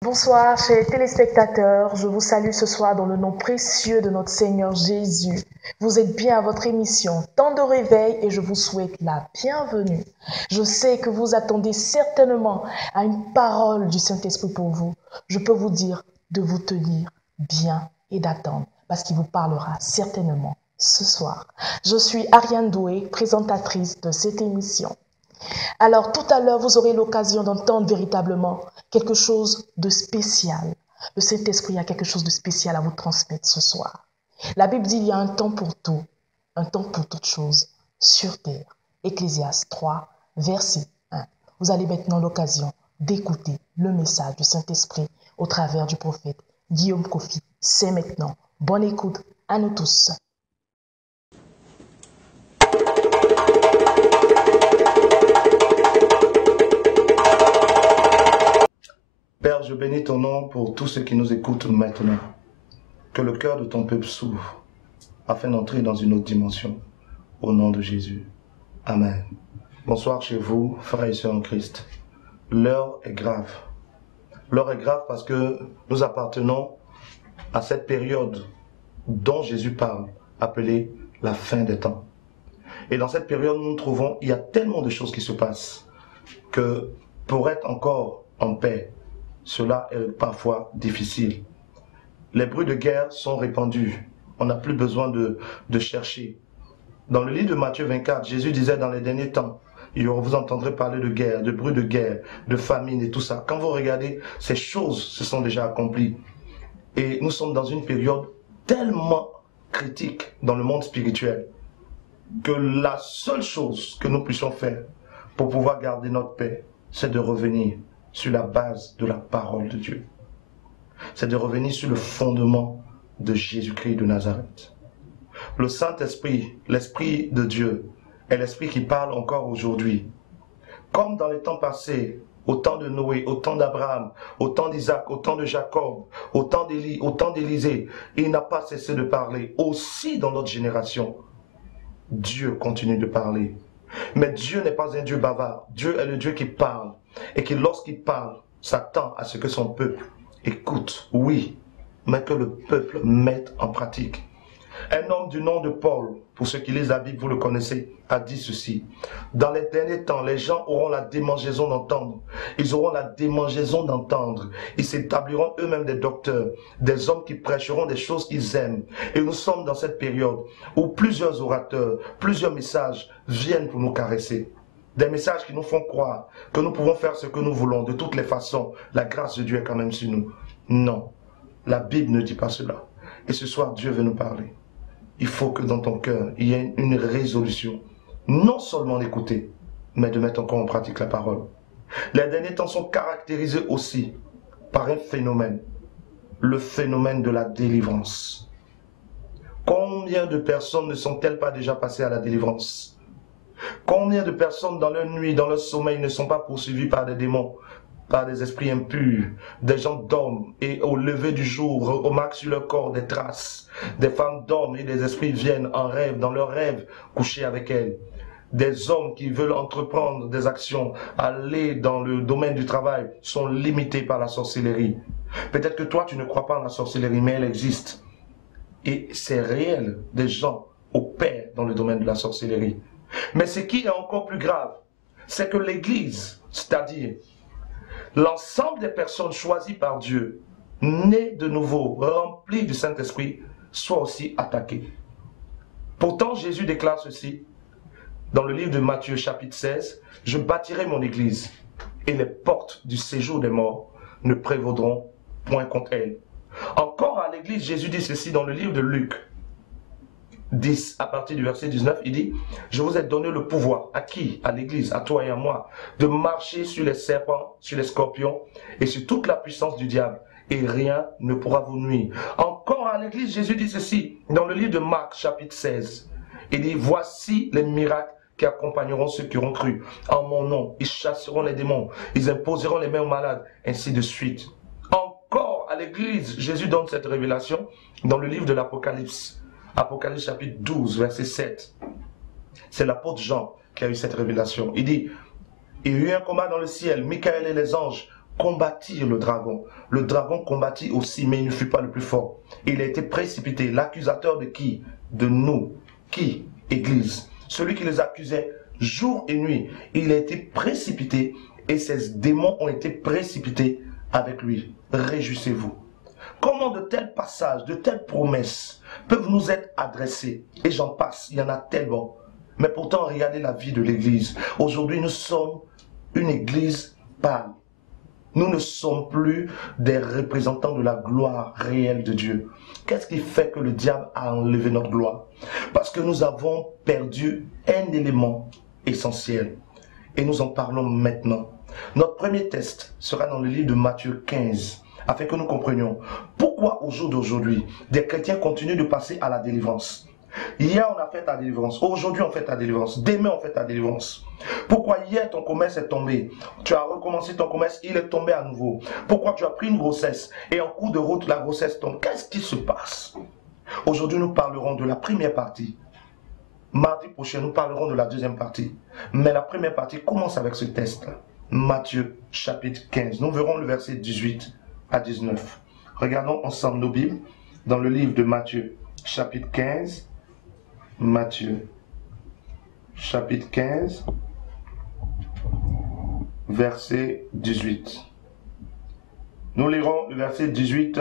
Bonsoir, chers téléspectateurs. Je vous salue ce soir dans le nom précieux de notre Seigneur Jésus. Vous êtes bien à votre émission Temps de réveil et je vous souhaite la bienvenue. Je sais que vous attendez certainement à une parole du Saint-Esprit pour vous. Je peux vous dire de vous tenir bien et d'attendre parce qu'il vous parlera certainement ce soir. Je suis Ariane Doué, présentatrice de cette émission. Alors tout à l'heure, vous aurez l'occasion d'entendre véritablement quelque chose de spécial. Le Saint-Esprit a quelque chose de spécial à vous transmettre ce soir. La Bible dit qu'il y a un temps pour tout, un temps pour toutes choses sur terre. Ecclésiaste 3, verset 1. Vous avez maintenant l'occasion d'écouter le message du Saint-Esprit au travers du prophète Guillaume Kofi. C'est maintenant. Bonne écoute à nous tous. Père, je bénis ton nom pour tous ceux qui nous écoutent maintenant. Que le cœur de ton peuple s'ouvre afin d'entrer dans une autre dimension. Au nom de Jésus. Amen. Bonsoir chez vous, frères et sœurs en Christ. L'heure est grave. L'heure est grave parce que nous appartenons à cette période dont Jésus parle, appelée la fin des temps. Et dans cette période, nous nous trouvons, il y a tellement de choses qui se passent que pour être encore en paix, cela est parfois difficile. Les bruits de guerre sont répandus. On n'a plus besoin de chercher. Dans le livre de Matthieu 24, Jésus disait dans les derniers temps, vous entendrez parler de guerre, de bruits de guerre, de famine et tout ça. Quand vous regardez, ces choses se sont déjà accomplies. Et nous sommes dans une période tellement critique dans le monde spirituel que la seule chose que nous puissions faire pour pouvoir garder notre paix, c'est de revenir sur la base de la parole de Dieu. C'est de revenir sur le fondement de Jésus-Christ de Nazareth. Le Saint-Esprit, l'Esprit de Dieu, est l'Esprit qui parle encore aujourd'hui. Comme dans les temps passés, au temps de Noé, au temps d'Abraham, au temps d'Isaac, au temps de Jacob, au temps d'Élie, au temps d'Élisée, il n'a pas cessé de parler. Aussi dans notre génération, Dieu continue de parler. Mais Dieu n'est pas un Dieu bavard. Dieu est le Dieu qui parle. Et qui, lorsqu'il parle, s'attend à ce que son peuple écoute, oui, mais que le peuple mette en pratique. Un homme du nom de Paul, pour ceux qui lisent la Bible, vous le connaissez, a dit ceci. Dans les derniers temps, les gens auront la démangeaison d'entendre. Ils auront la démangeaison d'entendre. Ils s'établiront eux-mêmes des docteurs, des hommes qui prêcheront des choses qu'ils aiment. Et nous sommes dans cette période où plusieurs orateurs, plusieurs messages viennent pour nous caresser. Des messages qui nous font croire que nous pouvons faire ce que nous voulons. De toutes les façons, la grâce de Dieu est quand même sur nous. Non, la Bible ne dit pas cela. Et ce soir, Dieu veut nous parler. Il faut que dans ton cœur, il y ait une résolution. Non seulement d'écouter, mais de mettre encore en pratique la parole. Les derniers temps sont caractérisés aussi par un phénomène. Le phénomène de la délivrance. Combien de personnes ne sont-elles pas déjà passées à la délivrance? Combien de personnes dans leur nuit, dans leur sommeil ne sont pas poursuivies par des démons, par des esprits impurs, des gens d'hommes et au lever du jour remarquent sur leur corps des traces. Des femmes d'hommes et des esprits viennent en rêve, dans leurs rêves, coucher avec elles. Des hommes qui veulent entreprendre des actions, aller dans le domaine du travail, sont limités par la sorcellerie. Peut-être que toi tu ne crois pas en la sorcellerie, mais elle existe. Et c'est réel, des gens opèrent dans le domaine de la sorcellerie. Mais ce qui est encore plus grave, c'est que l'Église, c'est-à-dire l'ensemble des personnes choisies par Dieu, nées de nouveau, remplies du Saint-Esprit, soient aussi attaquées. Pourtant, Jésus déclare ceci dans le livre de Matthieu chapitre 16, « Je bâtirai mon Église, et les portes du séjour des morts ne prévaudront point contre elle. » Encore à l'Église, Jésus dit ceci dans le livre de Luc 10, à partir du verset 19, il dit « Je vous ai donné le pouvoir, à qui? À l'Église, à toi et à moi, de marcher sur les serpents, sur les scorpions et sur toute la puissance du diable, et rien ne pourra vous nuire. » Encore à l'Église, Jésus dit ceci dans le livre de Marc, chapitre 16. Il dit « Voici les miracles qui accompagneront ceux qui auront cru. En mon nom, ils chasseront les démons, ils imposeront les mains aux malades, ainsi de suite. » Encore à l'Église, Jésus donne cette révélation dans le livre de l'Apocalypse. Apocalypse chapitre 12, verset 7. C'est l'apôtre Jean qui a eu cette révélation. Il dit, il y a eu un combat dans le ciel, Michael et les anges combattir le dragon. Le dragon combattit aussi, mais il ne fut pas le plus fort. Il a été précipité. L'accusateur de qui? De nous. Qui? Église. Celui qui les accusait jour et nuit. Il a été précipité et ces démons ont été précipités avec lui. Réjouissez-vous. Comment de tels passages, de telles promesses peuvent nous être adressés? Et j'en passe, il y en a tellement. Mais pourtant, regardez la vie de l'Église. Aujourd'hui, nous sommes une Église pâle. Nous ne sommes plus des représentants de la gloire réelle de Dieu. Qu'est-ce qui fait que le diable a enlevé notre gloire? Parce que nous avons perdu un élément essentiel. Et nous en parlons maintenant. Notre premier test sera dans le livre de Matthieu 15, afin que nous comprenions pourquoi au jour d'aujourd'hui, des chrétiens continuent de passer à la délivrance. Hier, on a fait ta délivrance. Aujourd'hui, on fait ta délivrance. Demain, on fait ta délivrance. Pourquoi hier, ton commerce est tombé? Tu as recommencé ton commerce, il est tombé à nouveau. Pourquoi tu as pris une grossesse et en cours de route, la grossesse tombe? Qu'est-ce qui se passe? Aujourd'hui, nous parlerons de la première partie. Mardi prochain, nous parlerons de la deuxième partie. Mais la première partie commence avec ce test. Matthieu, chapitre 15. Nous verrons le verset 18 à 19. Regardons ensemble nos Bibles dans le livre de Matthieu, chapitre 15. Matthieu, chapitre 15, verset 18. Nous lirons le verset 18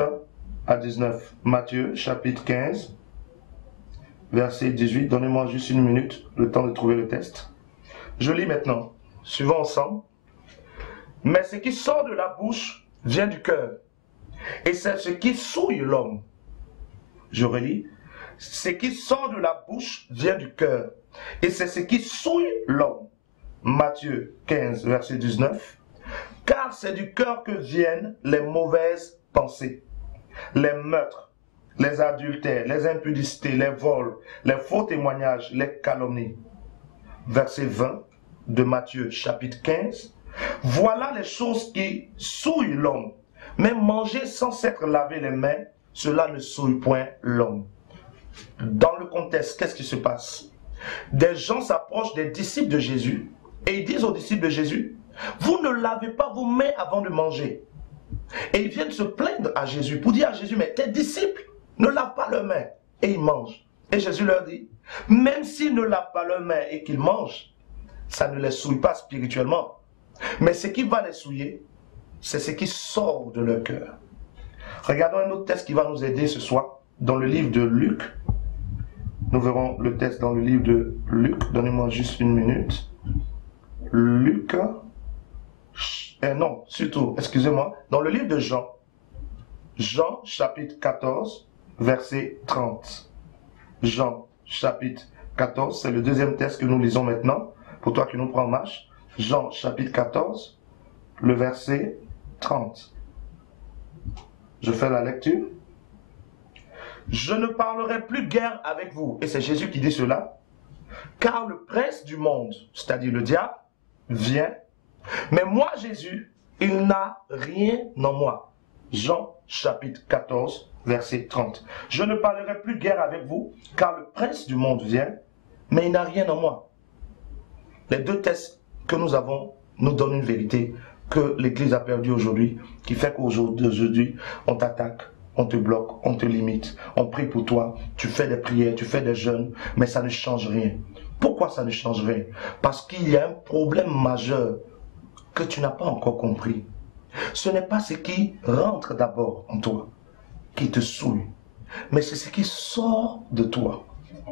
à 19. Matthieu, chapitre 15, verset 18. Donnez-moi juste une minute, le temps de trouver le texte. Je lis maintenant. Suivons ensemble. Mais ce qui sort de la bouche vient du cœur. Et c'est ce qui souille l'homme. Je relis. Ce qui sort de la bouche vient du cœur. Et c'est ce qui souille l'homme. Matthieu 15, verset 19. Car c'est du cœur que viennent les mauvaises pensées, les meurtres, les adultères, les impudicités, les vols, les faux témoignages, les calomnies. Verset 20 de Matthieu chapitre 15. Voilà les choses qui souillent l'homme. Même manger sans s'être lavé les mains, cela ne souille point l'homme. Dans le contexte, qu'est-ce qui se passe? Des gens s'approchent des disciples de Jésus et ils disent aux disciples de Jésus, vous ne lavez pas vos mains avant de manger. Et ils viennent se plaindre à Jésus pour dire à Jésus, mais tes disciples ne lavent pas leurs mains et ils mangent. Et Jésus leur dit, même s'ils ne lavent pas leurs mains et qu'ils mangent, ça ne les souille pas spirituellement. Mais ce qui va les souiller, c'est ce qui sort de leur cœur. Regardons un autre texte qui va nous aider ce soir. Dans le livre de Luc, nous verrons le texte dans le livre de Luc. Donnez-moi juste une minute. Luc, excusez-moi. Dans le livre de Jean, Jean chapitre 14, verset 30. Jean chapitre 14, c'est le deuxième texte que nous lisons maintenant, pour toi qui nous prends en marche. Jean chapitre 14, le verset 30. Je fais la lecture. Je ne parlerai plus guère avec vous. Et c'est Jésus qui dit cela. Car le prince du monde, c'est-à-dire le diable, vient. Mais moi, Jésus, il n'a rien en moi. Jean chapitre 14, verset 30. Je ne parlerai plus guère avec vous, car le prince du monde vient, mais il n'a rien en moi. Les deux textes que nous avons nous donnent une vérité que l'Église a perdue aujourd'hui, qui fait qu'aujourd'hui, on t'attaque. On te bloque, on te limite, on prie pour toi, tu fais des prières, tu fais des jeûnes, mais ça ne change rien. Pourquoi ça ne change rien? Parce qu'il y a un problème majeur que tu n'as pas encore compris. Ce n'est pas ce qui rentre d'abord en toi qui te souille, mais c'est ce qui sort de toi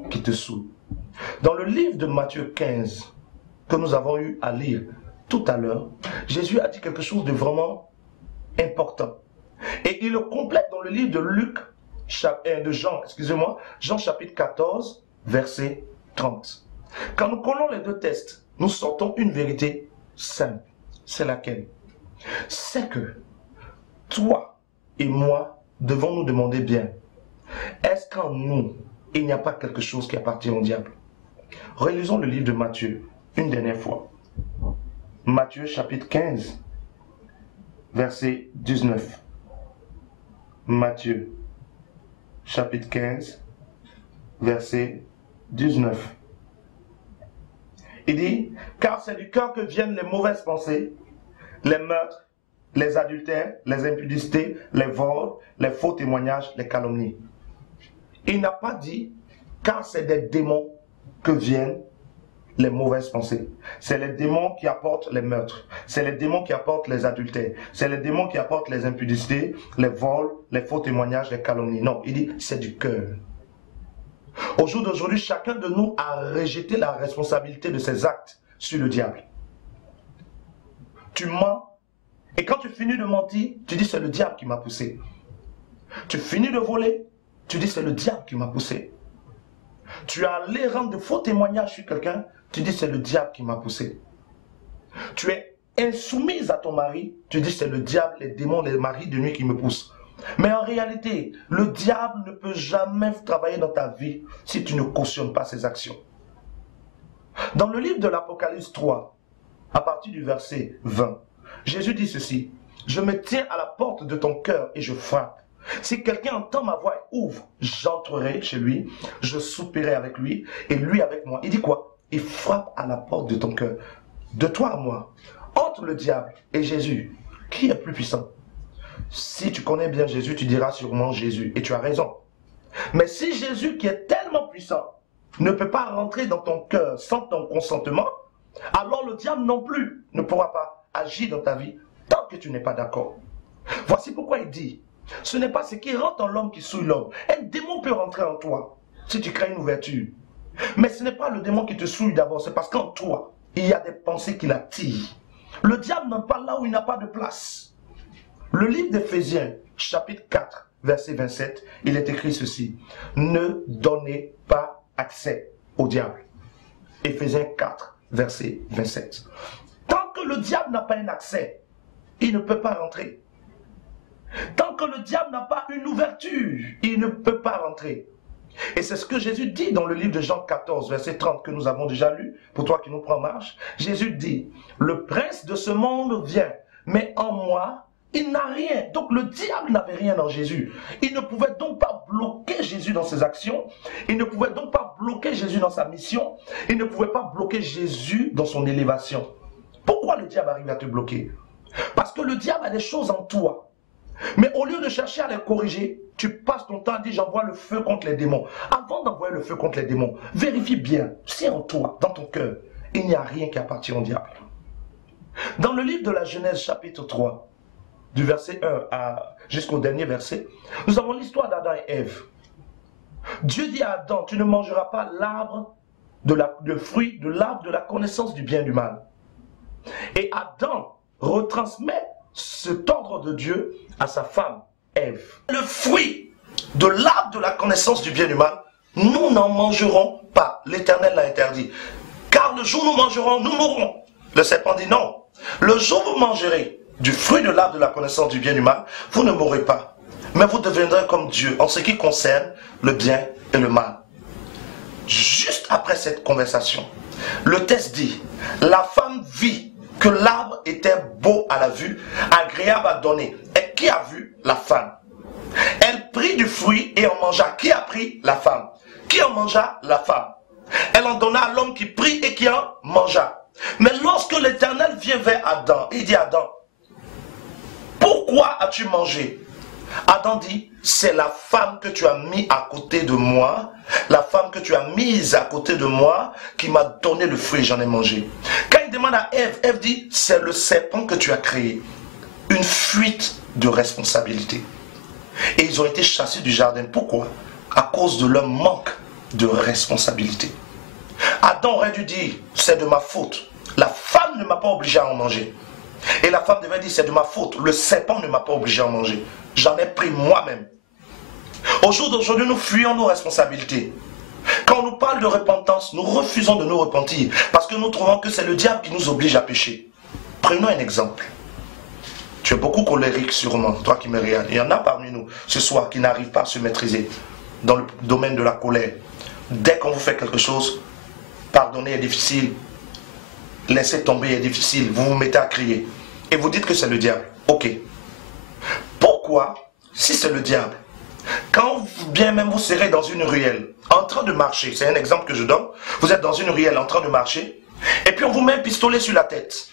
qui te souille. Dans le livre de Matthieu 15, que nous avons eu à lire tout à l'heure, Jésus a dit quelque chose de vraiment important. Et il le complète dans le livre de Luc, Jean chapitre 14, verset 30. Quand nous collons les deux textes, nous sortons une vérité simple. C'est laquelle? C'est que toi et moi devons nous demander bien, est-ce qu'en nous, il n'y a pas quelque chose qui appartient au diable? Relisons le livre de Matthieu une dernière fois. Matthieu chapitre 15, verset 19. Matthieu, chapitre 15, verset 19. Il dit, car c'est du cœur que viennent les mauvaises pensées, les meurtres, les adultères, les impudicités, les vols, les faux témoignages, les calomnies. Il n'a pas dit, car c'est des démons que viennent les mauvaises pensées. C'est les démons qui apportent les meurtres. C'est les démons qui apportent les adultères. C'est les démons qui apportent les impudicités, les vols, les faux témoignages, les calomnies. Non, il dit, c'est du cœur. Au jour d'aujourd'hui, chacun de nous a rejeté la responsabilité de ses actes sur le diable. Tu mens, et quand tu finis de mentir, tu dis c'est le diable qui m'a poussé. Tu finis de voler, tu dis c'est le diable qui m'a poussé. Tu as allé rendre de faux témoignages sur quelqu'un, tu dis c'est le diable qui m'a poussé. Tu es insoumise à ton mari, tu dis c'est le diable, les démons, les maris de nuit qui me poussent. Mais en réalité, le diable ne peut jamais travailler dans ta vie si tu ne cautionnes pas ses actions. Dans le livre de l'Apocalypse 3, à partir du verset 20, Jésus dit ceci, « Je me tiens à la porte de ton cœur et je frappe. Si quelqu'un entend ma voix et ouvre, j'entrerai chez lui, je souperai avec lui et lui avec moi. » Il dit quoi? Il frappe à la porte de ton cœur. De toi à moi, entre le diable et Jésus, qui est plus puissant? Si tu connais bien Jésus, tu diras sûrement Jésus. Et tu as raison. Mais si Jésus, qui est tellement puissant, ne peut pas rentrer dans ton cœur sans ton consentement, alors le diable non plus ne pourra pas agir dans ta vie tant que tu n'es pas d'accord. Voici pourquoi il dit, ce n'est pas ce qui rentre en l'homme qui souille l'homme. Un démon peut rentrer en toi si tu crées une ouverture. Mais ce n'est pas le démon qui te souille d'abord, c'est parce qu'en toi, il y a des pensées qui l'attirent. Le diable n'entre pas là où il n'a pas de place. Le livre d'Éphésiens, chapitre 4, verset 27, il est écrit ceci. Ne donnez pas accès au diable. Éphésiens 4, verset 27. Tant que le diable n'a pas un accès, il ne peut pas rentrer. Tant que le diable n'a pas une ouverture, il ne peut pas rentrer. Et c'est ce que Jésus dit dans le livre de Jean 14, verset 30, que nous avons déjà lu, pour toi qui nous prends marche. Jésus dit, le prince de ce monde vient, mais en moi, il n'a rien. Donc le diable n'avait rien en Jésus. Il ne pouvait donc pas bloquer Jésus dans ses actions. Il ne pouvait donc pas bloquer Jésus dans sa mission. Il ne pouvait pas bloquer Jésus dans son élévation. Pourquoi le diable arrive à te bloquer? Parce que le diable a des choses en toi. Mais au lieu de chercher à les corriger, tu passes ton temps à dire j'envoie le feu contre les démons. Avant d'envoyer le feu contre les démons, vérifie bien si en toi, dans ton cœur, il n'y a rien qui appartient au diable. Dans le livre de la Genèse chapitre 3, du verset 1 jusqu'au dernier verset, nous avons l'histoire d'Adam et Ève. Dieu dit à Adam, tu ne mangeras pas l'arbre le fruit de l'arbre de la connaissance du bien et du mal. Et Adam retransmet cet ordre de Dieu à sa femme, Ève. Le fruit de l'arbre de la connaissance du bien et du mal, nous n'en mangerons pas. L'Éternel l'a interdit. Car le jour où nous mangerons, nous mourrons. Le serpent dit non. Le jour où vous mangerez du fruit de l'arbre de la connaissance du bien et du mal, vous ne mourrez pas. Mais vous deviendrez comme Dieu en ce qui concerne le bien et le mal. Juste après cette conversation, le texte dit, la femme vit que l'arbre était beau à la vue, agréable à donner. Et qui a vu? La femme. Elle prit du fruit et en mangea. Qui a pris? La femme. Qui en mangea? La femme. Elle en donna à l'homme qui prit et qui en mangea. Mais lorsque l'Éternel vient vers Adam, il dit à Adam, pourquoi as-tu mangé? Adam dit, c'est la femme que tu as mis à côté de moi, la femme que tu as mise à côté de moi, qui m'a donné le fruit et j'en ai mangé. Quand il demande à Ève, Ève dit, c'est le serpent que tu as créé. Une fuite de responsabilité. Et ils ont été chassés du jardin. Pourquoi? À cause de leur manque de responsabilité. Adam aurait dû dire, c'est de ma faute. La femme ne m'a pas obligé à en manger. Et la femme devait dire, c'est de ma faute. Le serpent ne m'a pas obligé à en manger. J'en ai pris moi-même. Au jour d'aujourd'hui, nous fuyons nos responsabilités. Quand on nous parle de repentance, nous refusons de nous repentir. Parce que nous trouvons que c'est le diable qui nous oblige à pécher. Prenons un exemple. Tu es beaucoup colérique sûrement, toi qui me regardes. Il y en a parmi nous ce soir qui n'arrivent pas à se maîtriser dans le domaine de la colère. Dès qu'on vous fait quelque chose, pardonner est difficile. Laisser tomber est difficile. Vous vous mettez à crier. Et vous dites que c'est le diable. Ok. Pourquoi, si c'est le diable, quand bien même vous serez dans une ruelle, en train de marcher, c'est un exemple que je donne, vous êtes dans une ruelle en train de marcher, et puis on vous met un pistolet sur la tête.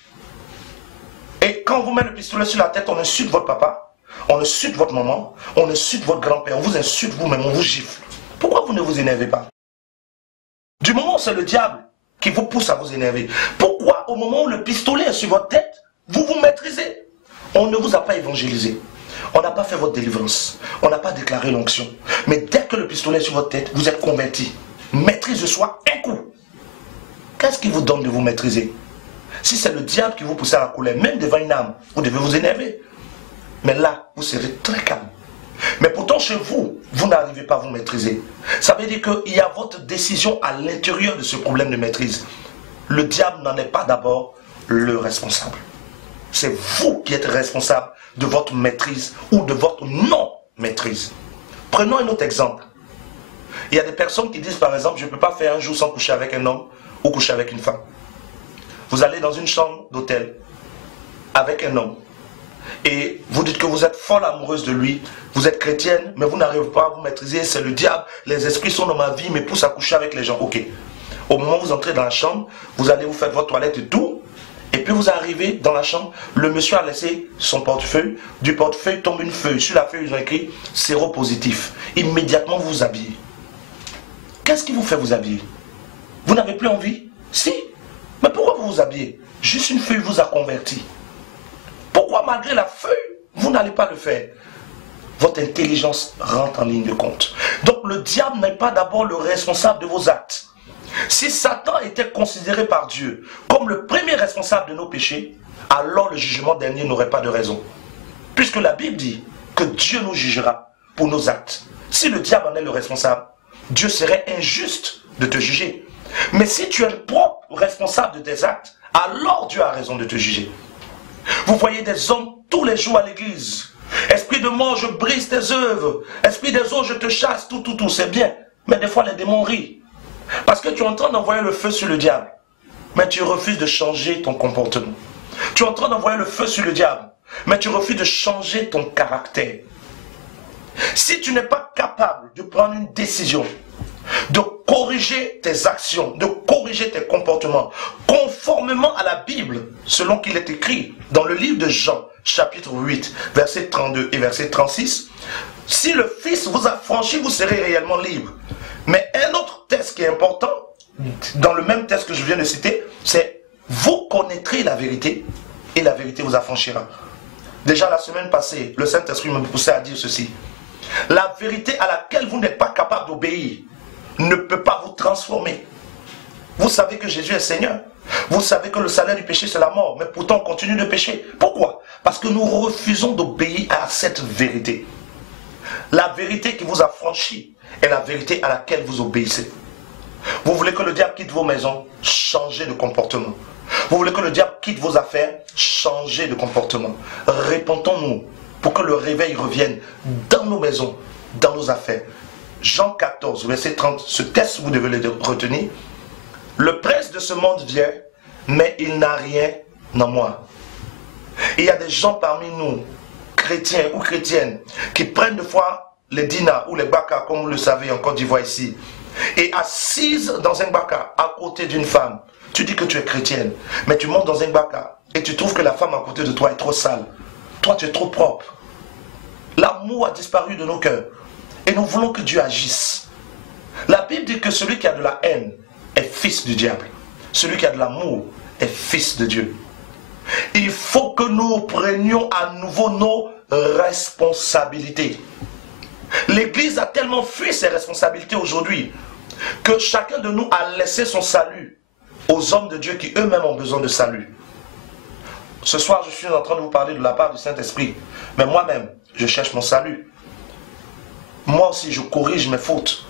Et quand on vous met le pistolet sur la tête, on insulte votre papa, on insulte votre maman, on insulte votre grand-père, on vous insulte vous-même, on vous gifle. Pourquoi vous ne vous énervez pas? Du moment où c'est le diable qui vous pousse à vous énerver, pourquoi au moment où le pistolet est sur votre tête, vous vous maîtrisez? On ne vous a pas évangélisé. On n'a pas fait votre délivrance. On n'a pas déclaré l'onction. Mais dès que le pistolet est sur votre tête, vous êtes converti. Maîtrise de soi, un coup. Qu'est-ce qui vous donne de vous maîtriser? Si c'est le diable qui vous pousse à la colère, même devant une âme, vous devez vous énerver. Mais là, vous serez très calme. Mais pourtant, chez vous, vous n'arrivez pas à vous maîtriser. Ça veut dire qu'il y a votre décision à l'intérieur de ce problème de maîtrise. Le diable n'en est pas d'abord le responsable. C'est vous qui êtes responsable de votre maîtrise ou de votre non-maîtrise. Prenons un autre exemple. Il y a des personnes qui disent par exemple, je ne peux pas faire un jour sans coucher avec un homme ou coucher avec une femme. Vous allez dans une chambre d'hôtel avec un homme et vous dites que vous êtes folle amoureuse de lui, vous êtes chrétienne, mais vous n'arrivez pas à vous maîtriser, c'est le diable, les esprits sont dans ma vie, me poussent à coucher avec les gens. Ok. Au moment où vous entrez dans la chambre, vous allez vous faire votre toilette et tout. Et puis vous arrivez dans la chambre, le monsieur a laissé son portefeuille, du portefeuille tombe une feuille, sur la feuille ils ont écrit séropositif. Immédiatement vous vous habillez. Qu'est-ce qui vous fait vous habiller? Vous n'avez plus envie? Si. Mais pourquoi vous vous habillez? Juste une feuille vous a converti. Pourquoi malgré la feuille, vous n'allez pas le faire? Votre intelligence rentre en ligne de compte. Donc le diable n'est pas d'abord le responsable de vos actes. Si Satan était considéré par Dieu comme le premier responsable de nos péchés, alors le jugement dernier n'aurait pas de raison. Puisque la Bible dit que Dieu nous jugera pour nos actes. Si le diable en est le responsable, Dieu serait injuste de te juger. Mais si tu es le propre responsable de tes actes, alors Dieu a raison de te juger. Vous voyez des hommes tous les jours à l'église. Esprit de mort, je brise tes œuvres. Esprit des eaux, je te chasse, tout, c'est bien. Mais des fois, les démons rient. Parce que tu es en train d'envoyer le feu sur le diable. Mais tu refuses de changer ton comportement. Tu es en train d'envoyer le feu sur le diable. Mais tu refuses de changer ton caractère. Si tu n'es pas capable de prendre une décision, de corriger tes actions, de corriger tes comportements, conformément à la Bible, selon qu'il est écrit dans le livre de Jean, chapitre 8, verset 32 et verset 36, si le Fils vous a franchi, vous serez réellement libre. Mais un autre texte qui est important, dans le même texte que je viens de citer, c'est « Vous connaîtrez la vérité, et la vérité vous affranchira ». Déjà la semaine passée, le Saint-Esprit me poussait à dire ceci. La vérité à laquelle vous n'êtes pas capable d'obéir ne peut pas vous transformer. Vous savez que Jésus est Seigneur. Vous savez que le salaire du péché c'est la mort, mais pourtant on continue de pécher. Pourquoi? Parce que nous refusons d'obéir à cette vérité. La vérité qui vous a franchi est la vérité à laquelle vous obéissez. Vous voulez que le diable quitte vos maisons? Changez de comportement. Vous voulez que le diable quitte vos affaires? Changez de comportement. Répondons-nous pour que le réveil revienne dans nos maisons, dans nos affaires. Jean 14, verset 30, ce texte vous devez le retenir. Le prince de ce monde vient, mais il n'a rien en moi. Et il y a des gens parmi nous, chrétiens ou chrétiennes, qui prennent des fois les dinas ou les baka, comme vous le savez en Côte d'Ivoire ici, et assises dans un baka à côté d'une femme. Tu dis que tu es chrétienne, mais tu montes dans un baka et tu trouves que la femme à côté de toi est trop sale. Toi, tu es trop propre. L'amour a disparu de nos cœurs. Et nous voulons que Dieu agisse. La Bible dit que celui qui a de la haine est fils du diable. Celui qui a de l'amour est fils de Dieu. Il faut que nous prenions à nouveau nos responsabilités. L'Église a tellement fui ses responsabilités aujourd'hui que chacun de nous a laissé son salut aux hommes de Dieu qui eux-mêmes ont besoin de salut. Ce soir, je suis en train de vous parler de la part du Saint-Esprit. Mais moi-même, je cherche mon salut. Moi aussi, je corrige mes fautes.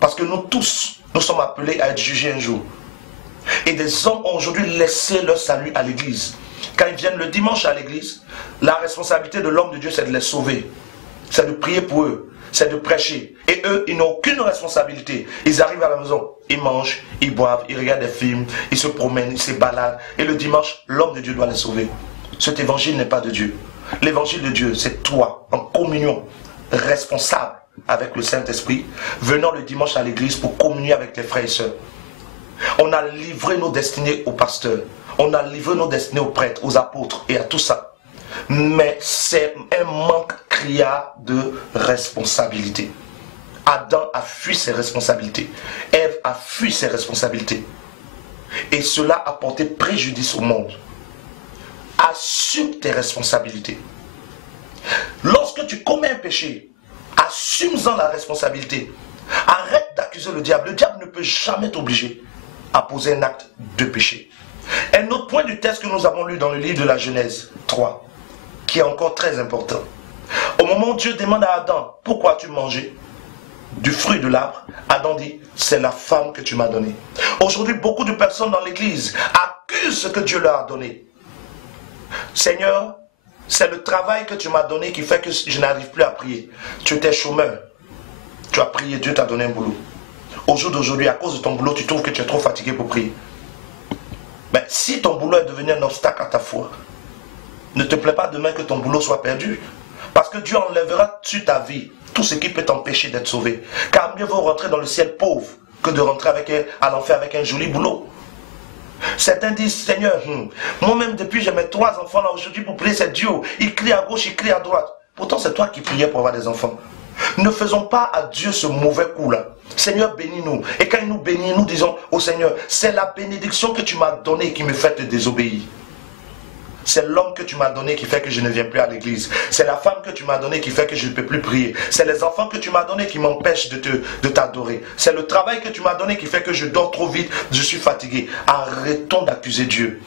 Parce que nous tous, nous sommes appelés à être jugés un jour. Et des hommes ont aujourd'hui laissé leur salut à l'église. Quand ils viennent le dimanche à l'église, la responsabilité de l'homme de Dieu, c'est de les sauver. C'est de prier pour eux. C'est de prêcher. Et eux, ils n'ont aucune responsabilité. Ils arrivent à la maison, ils mangent, ils boivent, ils regardent des films, ils se promènent, ils se baladent. Et le dimanche, l'homme de Dieu doit les sauver. Cet évangile n'est pas de Dieu. L'évangile de Dieu, c'est toi, en communion, responsable avec le Saint-Esprit, venant le dimanche à l'église pour communier avec tes frères et sœurs. On a livré nos destinées au pasteur. On a livré nos destinées aux prêtres, aux apôtres et à tout ça. Mais c'est un manque criard de responsabilité. Adam a fui ses responsabilités. Ève a fui ses responsabilités. Et cela a porté préjudice au monde. Assume tes responsabilités. Lorsque tu commets un péché, assume-en la responsabilité. Arrête d'accuser le diable. Le diable ne peut jamais t'obliger à poser un acte de péché. Un autre point du texte que nous avons lu dans le livre de la Genèse 3, qui est encore très important. Au moment où Dieu demande à Adam, pourquoi as-tu mangé du fruit de l'arbre? Adam dit, c'est la femme que tu m'as donnée. Aujourd'hui, beaucoup de personnes dans l'église accusent ce que Dieu leur a donné. Seigneur, c'est le travail que tu m'as donné qui fait que je n'arrive plus à prier. Tu étais chômeur. Tu as prié, Dieu t'a donné un boulot. Au jour d'aujourd'hui, à cause de ton boulot, tu trouves que tu es trop fatigué pour prier. Mais si ton boulot est devenu un obstacle à ta foi, ne te plaît pas demain que ton boulot soit perdu. Parce que Dieu enlèvera sur ta vie tout ce qui peut t'empêcher d'être sauvé. Car mieux vaut rentrer dans le ciel pauvre que de rentrer à l'enfer avec un joli boulot. Certains disent, Seigneur, moi-même depuis j'ai mes 3 enfants là aujourd'hui pour prier, c'est Dieu. Il crie à gauche, il crie à droite. Pourtant c'est toi qui priais pour avoir des enfants. Ne faisons pas à Dieu ce mauvais coup là. Seigneur, bénis-nous. Et quand il nous bénit, nous disons au Seigneur, c'est la bénédiction que tu m'as donnée qui me fait te désobéir. C'est l'homme que tu m'as donné qui fait que je ne viens plus à l'église. C'est la femme que tu m'as donnée qui fait que je ne peux plus prier. C'est les enfants que tu m'as donnés qui m'empêchent de t'adorer. C'est le travail que tu m'as donné qui fait que je dors trop vite, je suis fatigué. Arrêtons d'accuser Dieu.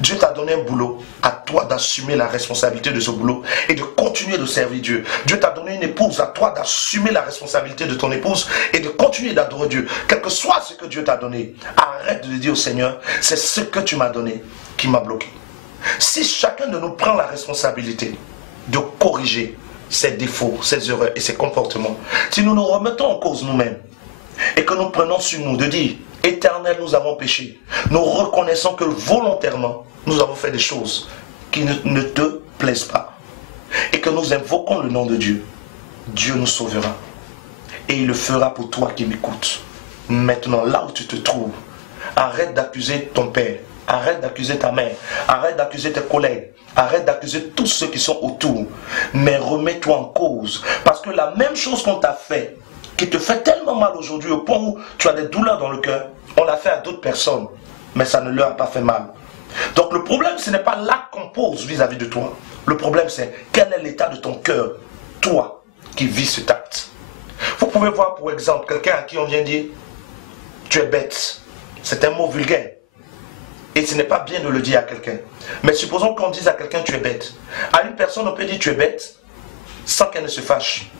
Dieu t'a donné un boulot, à toi d'assumer la responsabilité de ce boulot et de continuer de servir Dieu. Dieu t'a donné une épouse, à toi d'assumer la responsabilité de ton épouse et de continuer d'adorer Dieu. Quel que soit ce que Dieu t'a donné, arrête de dire au Seigneur, c'est ce que tu m'as donné qui m'a bloqué. Si chacun de nous prend la responsabilité de corriger ses défauts, ses erreurs et ses comportements, si nous nous remettons en cause nous-mêmes et que nous prenons sur nous de dire, Éternel, nous avons péché, nous reconnaissons que volontairement, nous avons fait des choses qui ne te plaisent pas et que nous invoquons le nom de Dieu, Dieu nous sauvera et il le fera pour toi qui m'écoutes. Maintenant, là où tu te trouves, arrête d'accuser ton père. Arrête d'accuser ta mère, arrête d'accuser tes collègues, arrête d'accuser tous ceux qui sont autour. Mais remets-toi en cause. Parce que la même chose qu'on t'a fait, qui te fait tellement mal aujourd'hui au point où tu as des douleurs dans le cœur, on l'a fait à d'autres personnes, mais ça ne leur a pas fait mal. Donc le problème, ce n'est pas l'acte qu'on pose vis-à-vis de toi. Le problème, c'est quel est l'état de ton cœur, toi qui vis cet acte. Vous pouvez voir, pour exemple, quelqu'un à qui on vient dire « tu es bête ». C'est un mot vulgaire. Et ce n'est pas bien de le dire à quelqu'un. Mais supposons qu'on dise à quelqu'un tu es bête. À une personne, on peut dire tu es bête sans qu'elle ne se fâche.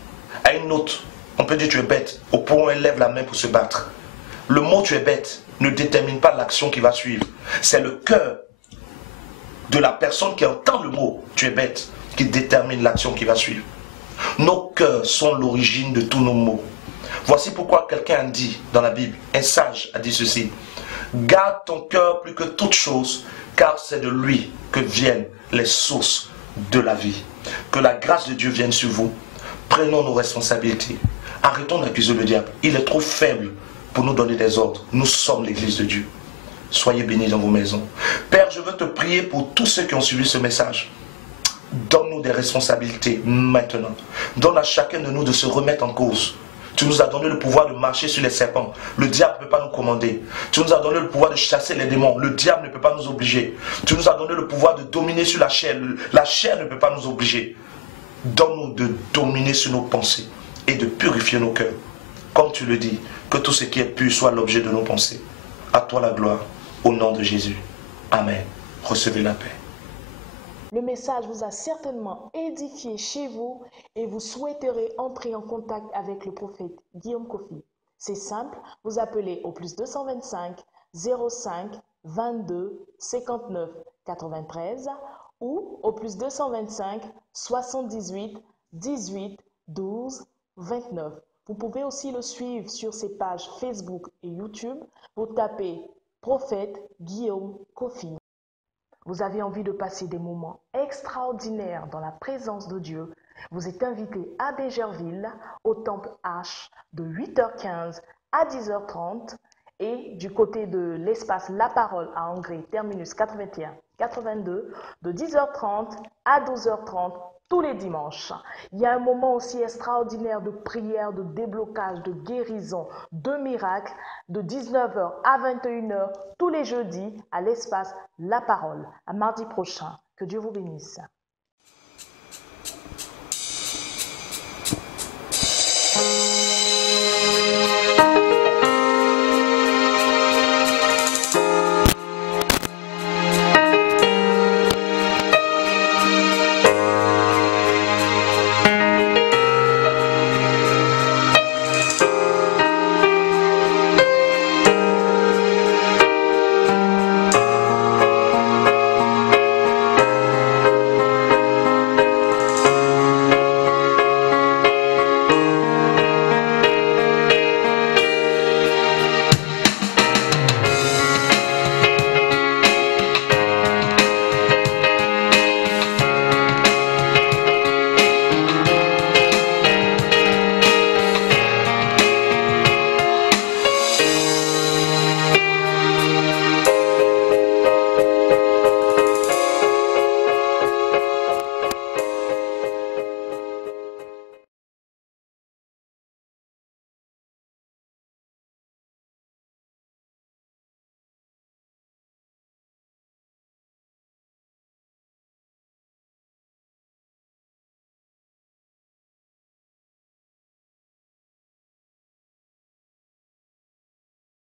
À une autre, on peut dire tu es bête au point où elle lève la main pour se battre. Le mot tu es bête ne détermine pas l'action qui va suivre. C'est le cœur de la personne qui entend le mot tu es bête qui détermine l'action qui va suivre. Nos cœurs sont l'origine de tous nos maux. Voici pourquoi quelqu'un a dit dans la Bible, un sage a dit ceci. Garde ton cœur plus que toute chose, car c'est de lui que viennent les sources de la vie. Que la grâce de Dieu vienne sur vous. Prenons nos responsabilités. Arrêtons d'accuser le diable. Il est trop faible pour nous donner des ordres. Nous sommes l'église de Dieu. Soyez bénis dans vos maisons. Père, je veux te prier pour tous ceux qui ont suivi ce message. Donne-nous des responsabilités maintenant. Donne à chacun de nous de se remettre en cause. Tu nous as donné le pouvoir de marcher sur les serpents. Le diable ne peut pas nous commander. Tu nous as donné le pouvoir de chasser les démons. Le diable ne peut pas nous obliger. Tu nous as donné le pouvoir de dominer sur la chair. La chair ne peut pas nous obliger. Donne-nous de dominer sur nos pensées et de purifier nos cœurs. Comme tu le dis, que tout ce qui est pur soit l'objet de nos pensées. À toi la gloire, au nom de Jésus. Amen. Recevez la paix. Le message vous a certainement édifié chez vous et vous souhaiterez entrer en contact avec le prophète Guillaume Kofi. C'est simple, vous appelez au plus 225 05 22 59 93 ou au plus 225 78 18 12 29. Vous pouvez aussi le suivre sur ses pages Facebook et YouTube. Vous tapez prophète Guillaume Kofi. Vous avez envie de passer des moments extraordinaires dans la présence de Dieu. Vous êtes invité à Bégerville, au Temple H, de 8h15 à 10h30 Et du côté de l'espace La Parole à Angers, terminus 81-82, de 10h30 à 12h30, tous les dimanches. Il y a un moment aussi extraordinaire de prière, de déblocage, de guérison, de miracles, de 19h à 21h, tous les jeudis, à l'espace La Parole. À mardi prochain. Que Dieu vous bénisse.